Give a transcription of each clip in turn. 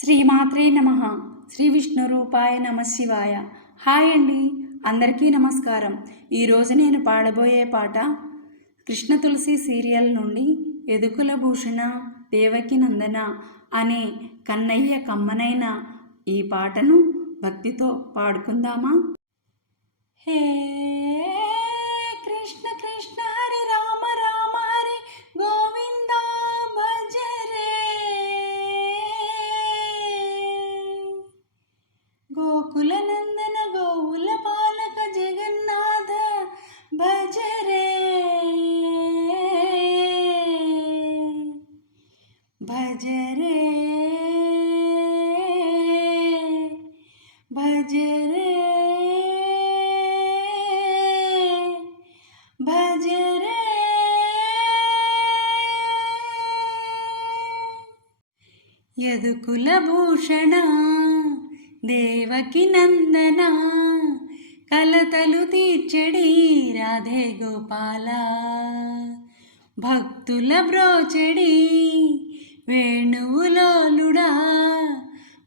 శ్రీమాత్రే నమః. శ్రీ విష్ణు రూపాయ నమ శివాయ. హాయ్ అండి, అందరికీ నమస్కారం. ఈరోజు నేను పాడబోయే పాట కృష్ణ తులసి సీరియల్ నుండి యదుకుల భూషణ దేవకి నందన అనే కన్నయ్య కమ్మనైన ఈ పాటను భక్తితో పాడుకుందామా? హే కృష్ణ కృష్ణ హరి రామ రామ హరి గోవింద భజరే, గోకుల నందన గోవుల పాలక జగన్నాథ భజరే, భజరే భజరే భజరే. యదుకుల భూషణ దేవకి నందన, కలతలు తీర్చెడి రాధే గోపాల, భక్తుల బ్రోచెడి వేణువులోలుడా,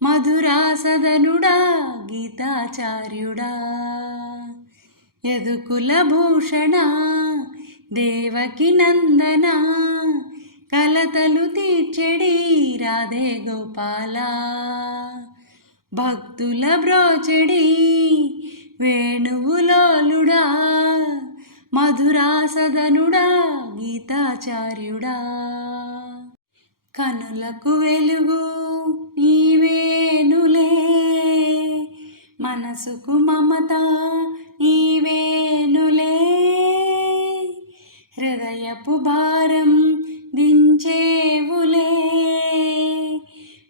మధురాసదనుడా గీతాచార్యుడా. యదుకుల భూషణ దేవకి నందన, కలతలు తీర్చెడి రాధే గోపాల, భక్తుల బ్రోచెడి వేణువులోలుడా, మధురాసదనుడా గీతాచార్యుడా. కనులకు వెలుగు నీవేనులే, మనసుకు మమత నీవేనులే, హృదయపు భారం దించేవులే,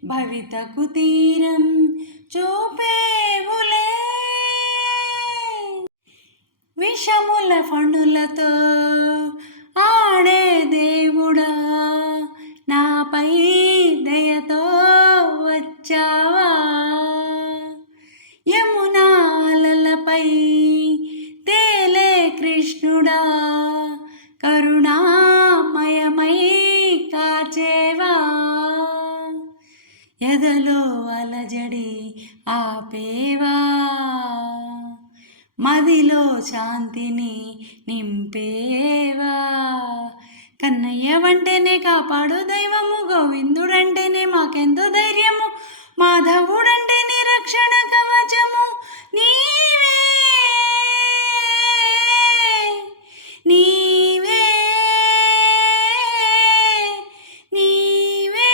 భవితకు తీరం చూపేవులే. విషముల ఫణులతో ఆడే దేవుడా, నాపై దయతో వచ్చావా, యమునాలపై తేలే కృష్ణుడా, కరుణామయమై కాచేవా, ఎదలో అలజడి ఆపేవా, మదిలో శాంతిని నింపేవా. కన్నయ్య వంటేనే కాపాడు దైవము, గోవిందుడంటేనే మాకెంతో ధైర్యము, మాధవుడంటేనే రక్షణ కవచము. నీవే నీవే నీవే.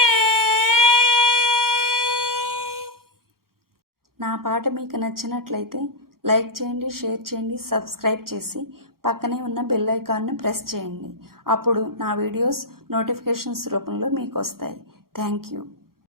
నా పాట మీకు నచ్చినట్లయితే లైక్ చేయండి, షేర్ చేయండి, సబ్స్క్రైబ్ చేసి పక్కనే ఉన్న బెల్ ఐకాన్ను ప్రెస్ చేయండి. అప్పుడు నా వీడియోస్ నోటిఫికేషన్స్ రూపంలో మీకు వస్తాయి. Thank you.